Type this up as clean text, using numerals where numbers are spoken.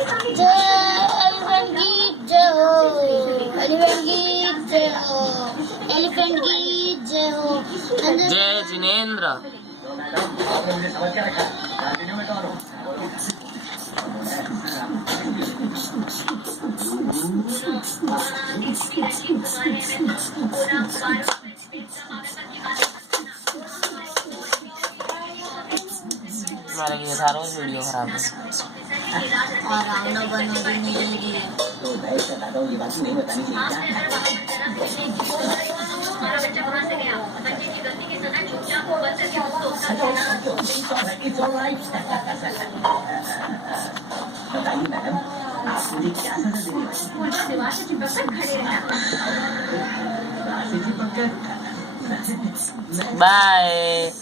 जय एलिफेंट की जय हो, एलिफेंट की जय हो, एलिफेंट की जय हो। जय जिनेंद्र। हमारे ये था रोज वीडियो खराब है और रावण बनो भी मिलेगी। बताइए मैडम, आप मुझे क्या सजा देंगे? मुझे दीवार से चिपक कर खड़े रहना। दीवार से चिपक कर बाय।